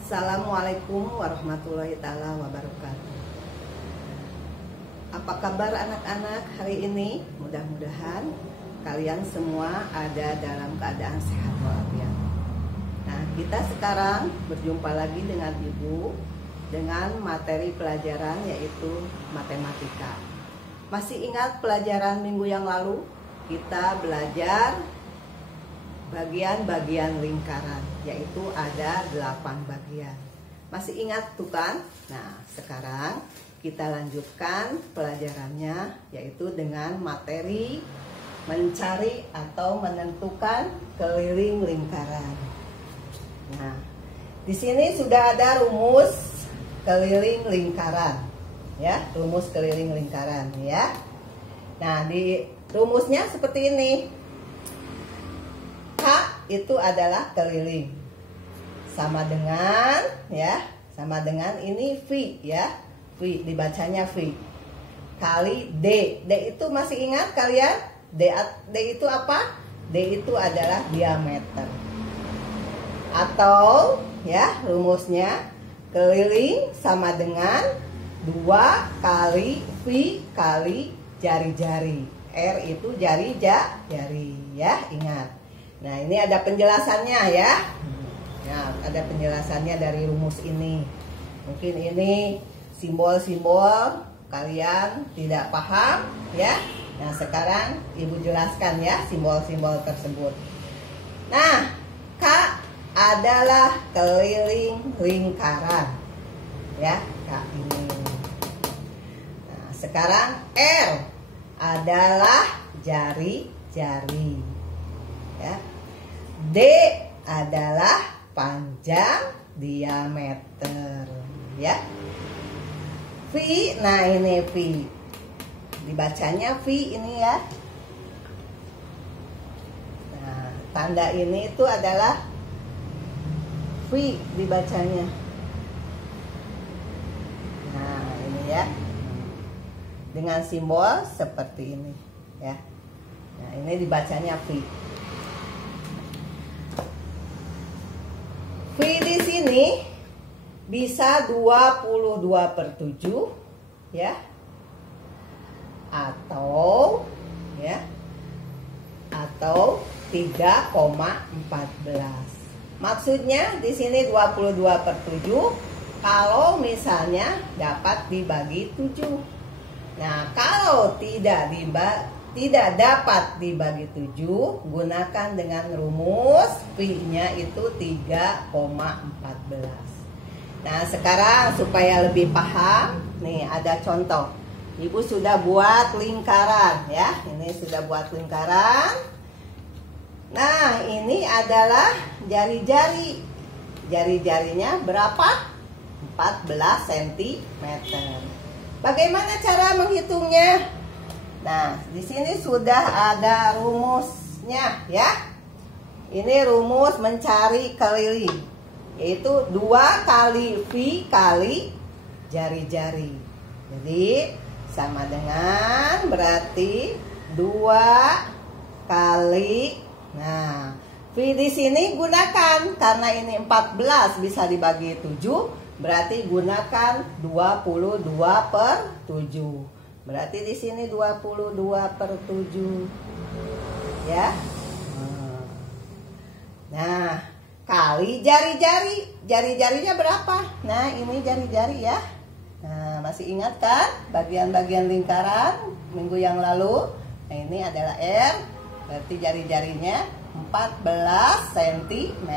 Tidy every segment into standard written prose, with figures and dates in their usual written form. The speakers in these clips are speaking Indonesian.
Assalamualaikum warahmatullahi taala wabarakatuh. Apa kabar anak-anak hari ini? Mudah-mudahan kalian semua ada dalam keadaan sehat walafiat. Nah, kita sekarang berjumpa lagi dengan Ibu dengan materi pelajaran yaitu matematika. Masih ingat pelajaran minggu yang lalu? Kita belajar bagian-bagian lingkaran, yaitu ada 8 bagian. Masih ingat tuh kan? Nah, sekarang kita lanjutkan pelajarannya, yaitu dengan materi mencari atau menentukan keliling lingkaran. Nah, di sini sudah ada rumus keliling lingkaran, ya, rumus keliling lingkaran, ya. Nah, di rumusnya seperti ini. K itu adalah keliling, sama dengan, ya, sama dengan ini V, ya, V dibacanya V kali D. D itu masih ingat kalian? D itu apa? D itu adalah diameter. Atau, ya, rumusnya keliling sama dengan 2 kali V kali jari-jari. R itu jari, ya, ingat. Nah, ini ada penjelasannya, ya. Nah, ada penjelasannya dari rumus ini. Mungkin ini simbol-simbol kalian tidak paham, ya. Nah, sekarang Ibu jelaskan, ya, simbol-simbol tersebut. Nah, K adalah keliling lingkaran, ya, K ini. Nah, sekarang R adalah jari-jari, ya. D adalah panjang diameter, ya. V, nah ini V dibacanya V ini, ya. Nah, tanda ini itu adalah V dibacanya. Nah, ini, ya, dengan simbol seperti ini, ya. Nah, ini dibacanya V. V di sini bisa 22/7, ya, atau, ya, atau 3,14. Maksudnya di sini 22/7 kalau misalnya dapat dibagi 7. Nah, kalau tidak dapat dibagi 7, gunakan dengan rumus V-nya itu 3,14. Nah, sekarang supaya lebih paham, nih ada contoh. Ibu sudah buat lingkaran, ya. Ini sudah buat lingkaran. Nah, ini adalah jari-jari. Jari-jarinya berapa? 14 cm. Bagaimana cara menghitungnya? Nah, di sini sudah ada rumusnya, ya. Ini rumus mencari keliling, yaitu 2 kali V kali jari-jari. Jadi sama dengan berarti 2 kali. Nah, V di sini gunakan karena ini 14 bisa dibagi 7, berarti gunakan 22/7. Berarti di sini 22/7, ya. Nah, kali jari-jari. Jari-jarinya berapa? Nah, ini jari-jari, ya. Nah, masih ingat kan bagian-bagian lingkaran minggu yang lalu? Nah, ini adalah R. Berarti jari-jarinya 14 cm.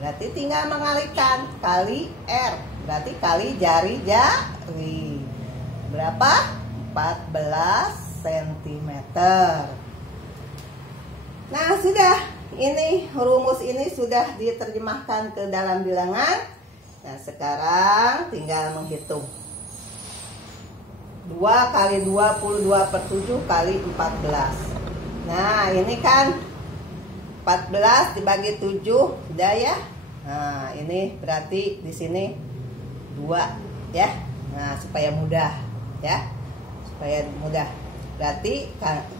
Berarti tinggal mengalikan kali R. Berarti kali jari-jari. Berapa? 14 cm. Nah, sudah. Ini rumus ini sudah diterjemahkan ke dalam bilangan. Nah, sekarang tinggal menghitung. 2 kali 22/7 kali 14. Nah, ini kan 14 dibagi 7, sudah, ya. Nah, ini berarti di sini 2, ya. Nah, supaya mudah, ya. Supaya mudah. Berarti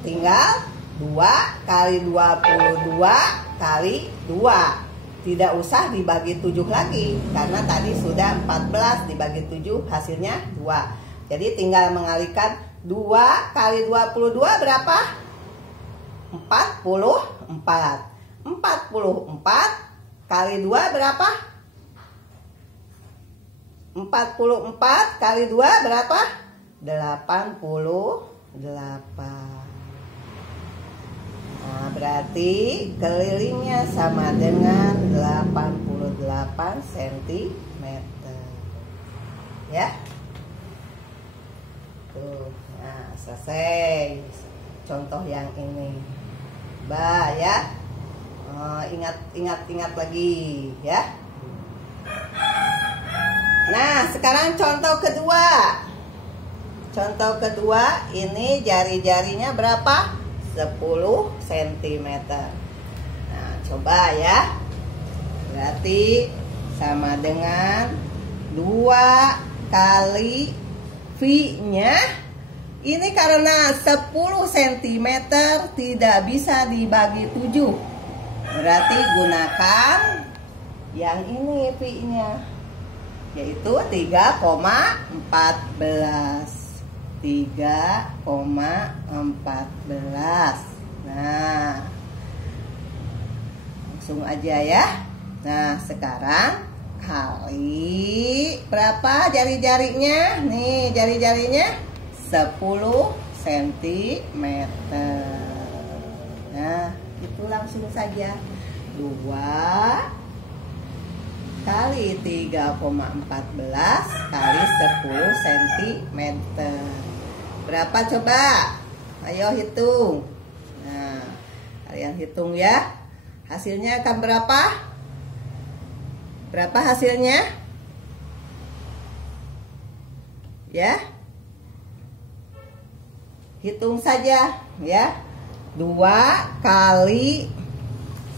tinggal 2 kali 22 kali 2. tidak usah dibagi 7 lagi, karena tadi sudah 14 dibagi 7 hasilnya 2. Jadi tinggal mengalihkan 2 kali 22 berapa? 44. 44 kali 2 berapa? 44 kali 2 berapa? 88. Nah, berarti kelilingnya sama dengan 88 cm. Ya. Tuh, nah selesai contoh yang ini. Ya. Ingat lagi ya. Nah, sekarang contoh kedua. Contoh kedua ini jari-jarinya berapa? 10 cm. Nah, coba ya. Berarti sama dengan 2 kali V-nya. Ini karena 10 cm tidak bisa dibagi 7. Berarti gunakan yang ini V-nya, yaitu 3,14. 3,14. Nah, langsung aja ya. Nah, sekarang kali berapa jari-jarinya? Nih, jari-jarinya 10 cm. Nah, itu langsung saja. 2 kali 3,14 kali 10 cm. Berapa coba? Ayo hitung. Nah, kalian hitung ya. Hasilnya akan berapa? Berapa hasilnya? Ya. Hitung saja ya. 2 kali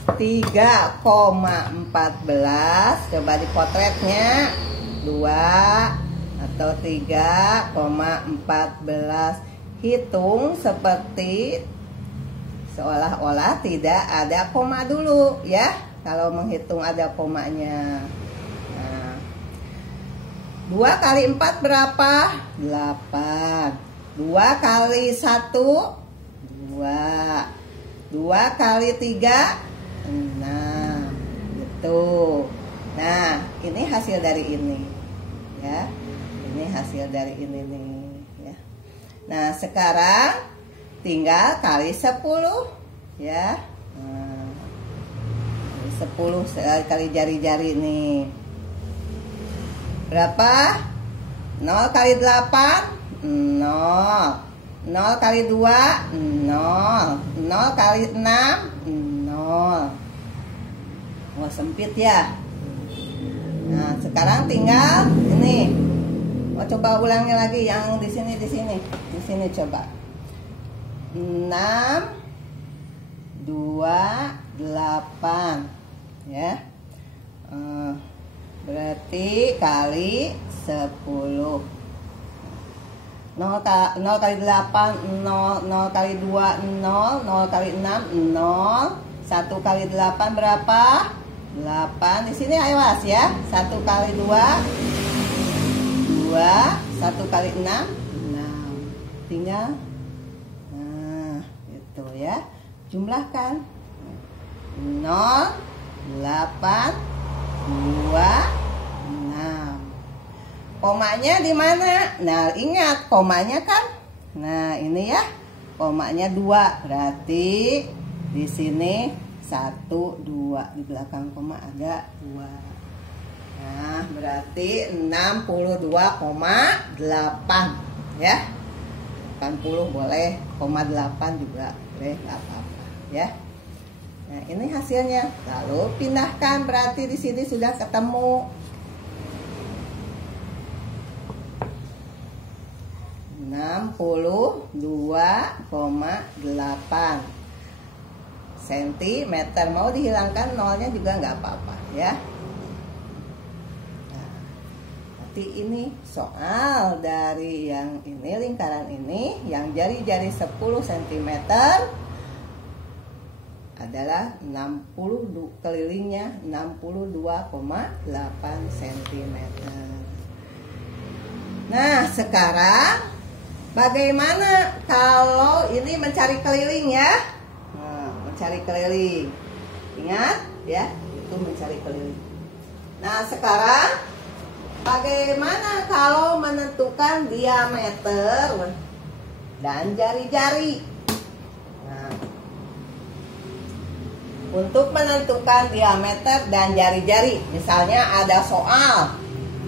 3,14. Coba dipotretnya. 2 atau 3,14. Hitung seperti seolah-olah tidak ada koma dulu ya. Kalau menghitung ada komanya. Nah, 2 kali 4 berapa? 8. 2 kali 1 2. 2 kali 3 6. Gitu. Nah, ini hasil dari ini ya. Ini hasil dari ini nih ya. Nah, sekarang tinggal kali 10 ya. Nah, 10 kali jari-jari nih. Berapa? 0 kali 8 0. 0 kali 2 0. 0 kali 6 0. Wah, sempit ya. Nah, sekarang tinggal ini. Oh, coba ulangi lagi yang di sini coba. 6 2 8 ya. Berarti kali 10. 0 kali 8 0. 0 kali 2 0. 0 kali 6 0. 1 kali 8 berapa? 8. Di sini awas ya. 1 kali 2 2. 1 kali 6 6. Tinggal nah, itu ya. Jumlahkan 0 8 2 6. Komanya di mana? Nah, ingat komanya kan. Nah, ini ya. Komanya 2. Berarti di sini 1 2 di belakang koma ada 2. Nah, berarti 62,8 ya. 80 boleh, 8 juga boleh, nggak apa-apa ya. Nah, ini hasilnya. Lalu pindahkan, berarti di sini sudah ketemu 62,8 cm. Mau dihilangkan nolnya juga nggak apa-apa ya. Ini soal dari yang ini, lingkaran ini yang jari-jari 10 cm adalah 60 kelilingnya 62,8 cm. Nah, sekarang bagaimana kalau ini mencari keliling ya? Nah, mencari keliling. Ingat ya, itu mencari keliling. Nah, sekarang bagaimana kalau menentukan diameter dan jari-jari? Nah, untuk menentukan diameter dan jari-jari, misalnya ada soal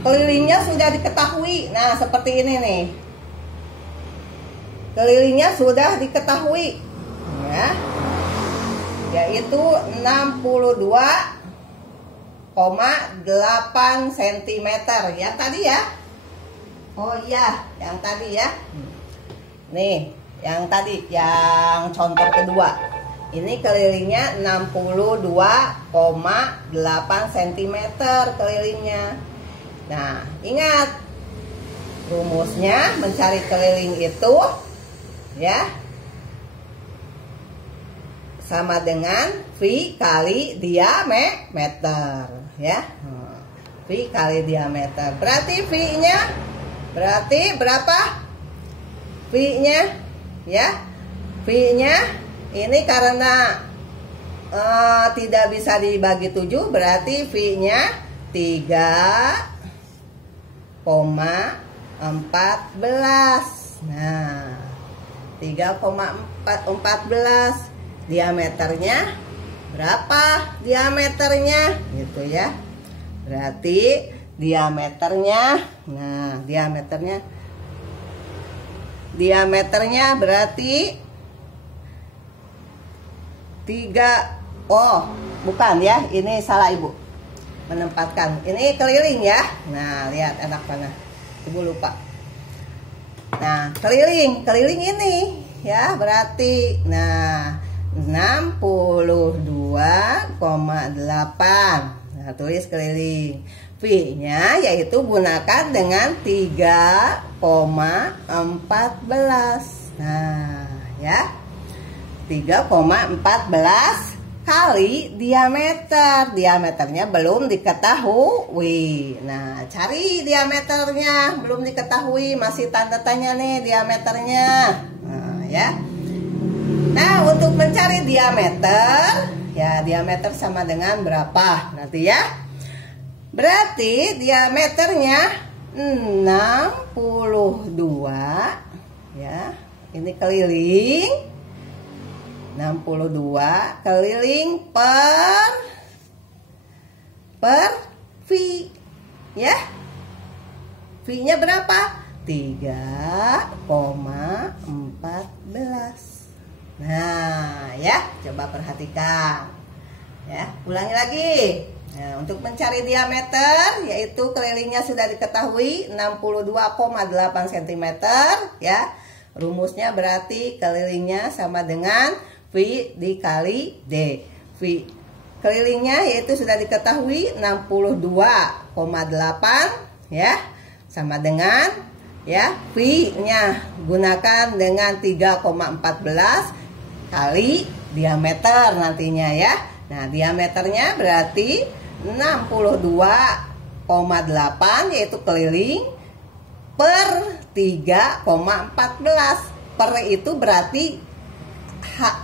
kelilingnya sudah diketahui. Nah, seperti ini nih. Kelilingnya sudah diketahui ya, yaitu 62,8 cm yang tadi ya. Oh iya, yang tadi ya. Nih, yang tadi, yang contoh kedua. Ini kelilingnya 62,8 cm kelilingnya. Nah, ingat rumusnya mencari keliling itu ya sama dengan V kali diameter ya. V kali diameter. Berarti V-nya berapa? V-nya ya. V-nya ini karena tidak bisa dibagi 7, berarti V-nya 3,14. Nah, 3,14. Diameternya berapa? Diameternya gitu ya. Berarti diameternya, nah diameternya berarti 3. Oh, bukan ya, ini salah Ibu menempatkan. Ini keliling ya. Nah, lihat anak panah. Ibu lupa. Nah, keliling ini ya, berarti nah 62,8. Nah, tulis keliling. V-nya yaitu gunakan dengan 3,14. Nah, ya. 3,14 kali diameter. Diameternya belum diketahui. Nah, cari diameternya, belum diketahui, masih tanda tanya nih diameternya. Nah, ya. Nah, untuk mencari diameter, ya diameter sama dengan berapa? Nanti ya. Berarti diameternya 62 ya. Ini keliling 62 keliling per V ya. V-nya berapa? 3,14. Nah, ya, coba perhatikan. Ya, ulangi lagi. Nah, untuk mencari diameter, yaitu kelilingnya sudah diketahui 62,8 cm ya. Rumusnya berarti kelilingnya sama dengan V dikali D. V kelilingnya yaitu sudah diketahui 62,8 ya, sama dengan ya, V-nya gunakan dengan 3,14 kali diameter nantinya ya. Nah, diameternya berarti 62,8 yaitu keliling per 3,14. Per itu berarti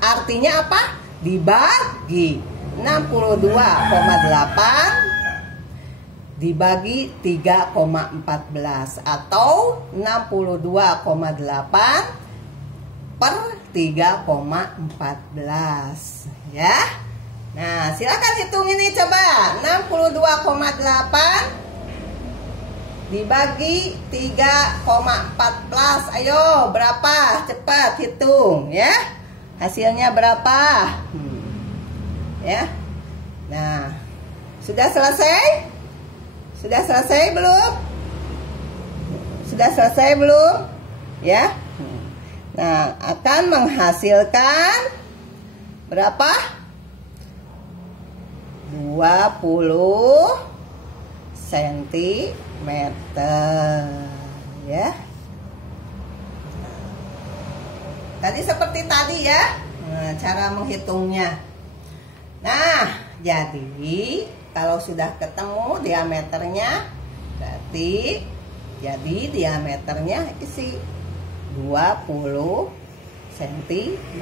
artinya apa? Dibagi 62,8 dibagi 3,14 atau 62,8 per 3,14 ya. Nah, silakan hitung ini coba. 62,8 dibagi 3,14. Ayo, berapa? Cepat hitung ya. Hasilnya berapa? Ya. Nah, sudah selesai? Sudah selesai belum? Sudah selesai belum? Ya. Nah, akan menghasilkan berapa? 20 cm ya. Tadi seperti tadi ya. Nah, cara menghitungnya Nah, jadi kalau sudah ketemu diameternya, berarti jadi diameternya isi 20 cm.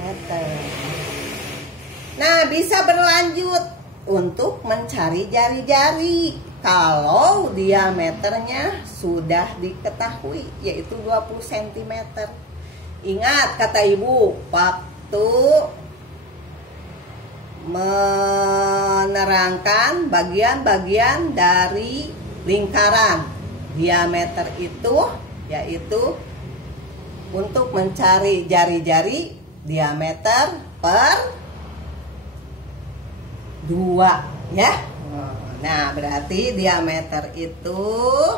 Nah, bisa berlanjut untuk mencari jari-jari kalau diameternya sudah diketahui, yaitu 20 cm. Ingat kata ibu, waktu menerangkan bagian-bagian dari lingkaran diameter itu, yaitu untuk mencari jari-jari diameter per 2 ya. Nah, berarti diameter itu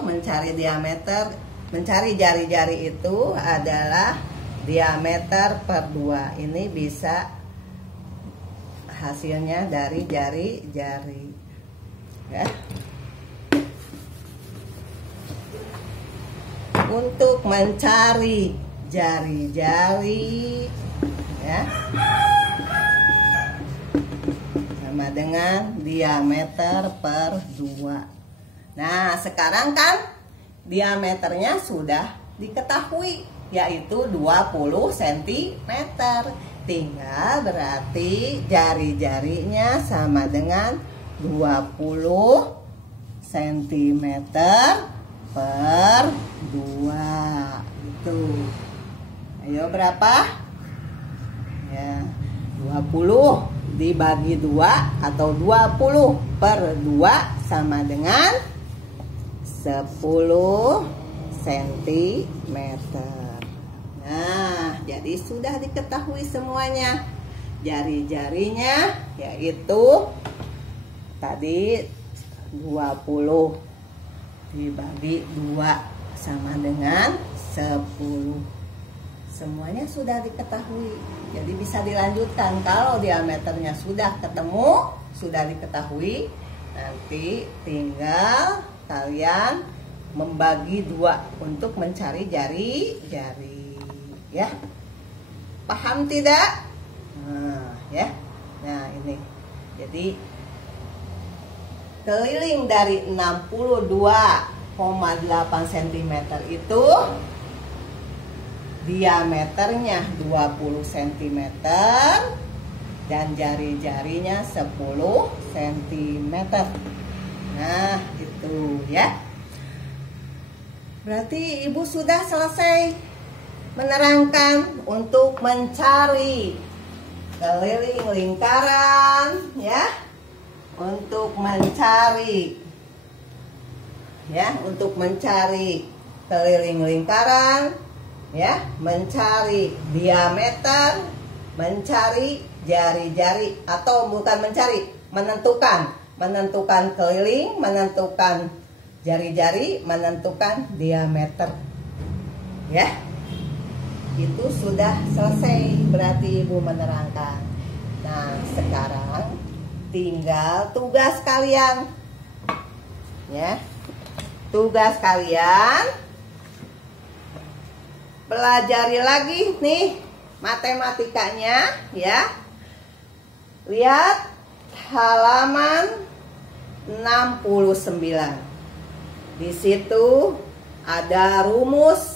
mencari jari-jari itu adalah diameter per 2. Ini bisa hasilnya dari jari-jari ya. Untuk mencari jari-jari ya, sama dengan diameter per 2. Nah, sekarang kan diameternya sudah diketahui, yaitu 20 cm. Tinggal berarti jari-jarinya sama dengan 20 cm per 2. Itu. Ayo berapa? Ya, 20 dibagi 2 atau 20 per 2 sama dengan 10 cm. Nah, jadi sudah diketahui semuanya jari-jarinya, yaitu tadi 20 dibagi 2 sama dengan 10. Semuanya sudah diketahui. Jadi bisa dilanjutkan kalau diameternya sudah ketemu, sudah diketahui, nanti tinggal kalian membagi 2 untuk mencari jari-jari. Ya, paham tidak? Nah, ya. Nah, ini. Jadi keliling dari 62,8 cm itu diameternya 20 cm dan jari-jarinya 10 cm. Nah, itu ya. Berarti ibu sudah selesai menerangkan untuk mencari keliling lingkaran ya, untuk mencari keliling lingkaran ya, mencari diameter, mencari jari-jari, atau bukan mencari, menentukan keliling, menentukan jari-jari, menentukan diameter ya. Itu sudah selesai, berarti ibu menerangkan. Nah, sekarang tinggal tugas kalian ya. Tugas kalian pelajari lagi nih matematikanya ya. Lihat halaman 69. Di situ ada rumus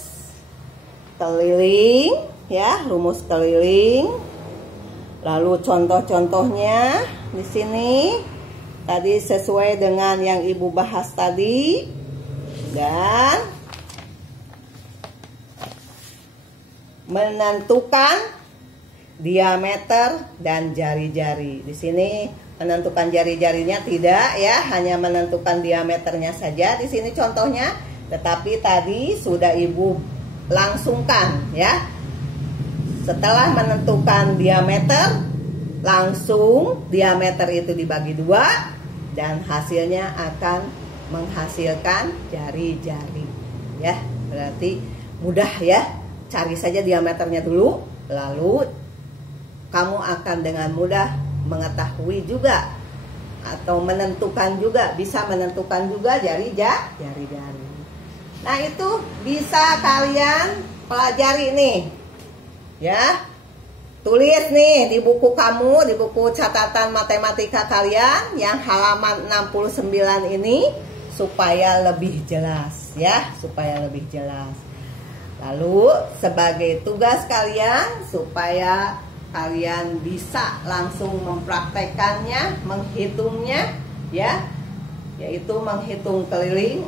keliling ya, rumus keliling. Lalu contoh-contohnya di sini tadi sesuai dengan yang ibu bahas tadi, dan menentukan diameter dan jari-jari. Di sini menentukan jari-jarinya tidak ya, hanya menentukan diameternya saja di sini contohnya. Tetapi tadi sudah ibu langsungkan ya. Setelah menentukan diameter, langsung diameter itu dibagi 2 dan hasilnya akan menghasilkan jari-jari ya. Berarti mudah ya. Cari saja diameternya dulu, lalu kamu akan dengan mudah mengetahui juga atau menentukan juga, bisa menentukan juga jari-jari. Nah, itu bisa kalian pelajari nih ya. tulis nih di buku kamu, di buku catatan matematika kalian yang halaman 69 ini supaya lebih jelas ya, supaya lebih jelas. Lalu sebagai tugas kalian supaya kalian bisa langsung mempraktekannya, menghitungnya ya, yaitu menghitung keliling,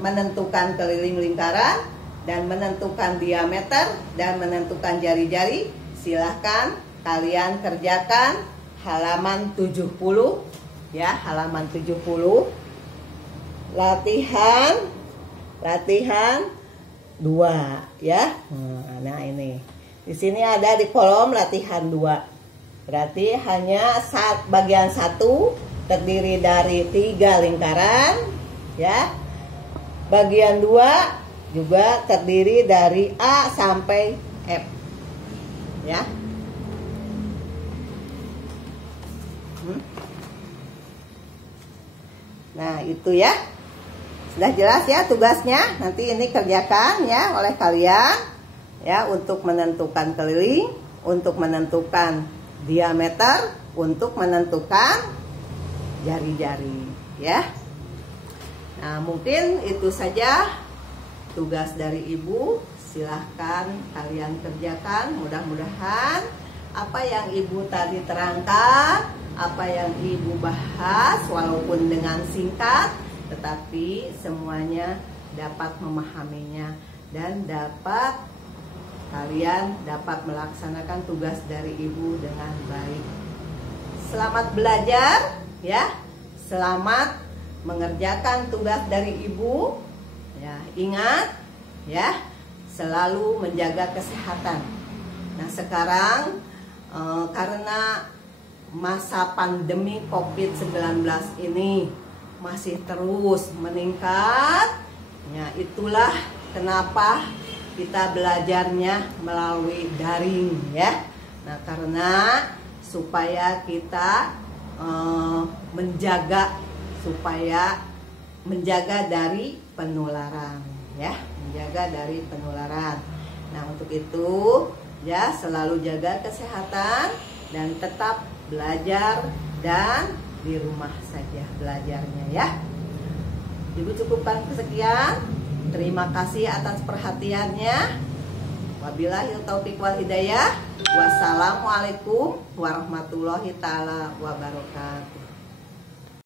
menentukan keliling lingkaran dan menentukan diameter dan menentukan jari-jari. Silahkan kalian kerjakan halaman 70 ya, halaman 70. Latihan 2 ya. Nah ini di sini ada di kolom latihan 2. Berarti hanya bagian 1 terdiri dari 3 lingkaran ya. Bagian 2 juga terdiri dari A sampai F ya. Nah itu ya, sudah jelas ya tugasnya. Nanti ini kerjakan ya oleh kalian ya, untuk menentukan keliling, untuk menentukan diameter, untuk menentukan jari-jari ya. Nah mungkin itu saja tugas dari Ibu. Silahkan kalian kerjakan. Mudah-mudahan apa yang Ibu tadi terangkan, apa yang Ibu bahas walaupun dengan singkat, tetapi semuanya dapat memahaminya dan kalian dapat melaksanakan tugas dari Ibu dengan baik. Selamat belajar ya. Selamat mengerjakan tugas dari Ibu. Ya, ingat ya, selalu menjaga kesehatan. Nah, sekarang karena masa pandemi COVID-19 ini masih terus meningkat, ya itulah kenapa kita belajarnya melalui daring ya. Nah, karena supaya kita menjaga dari penularan ya, menjaga dari penularan. Nah, untuk itu ya selalu jaga kesehatan dan tetap belajar dan di rumah saja belajarnya ya. Ibu cukupkan sekian. Terima kasih atas perhatiannya. Wabillahi taufiq wal hidayah. Wassalamualaikum warahmatullahi taala wabarakatuh.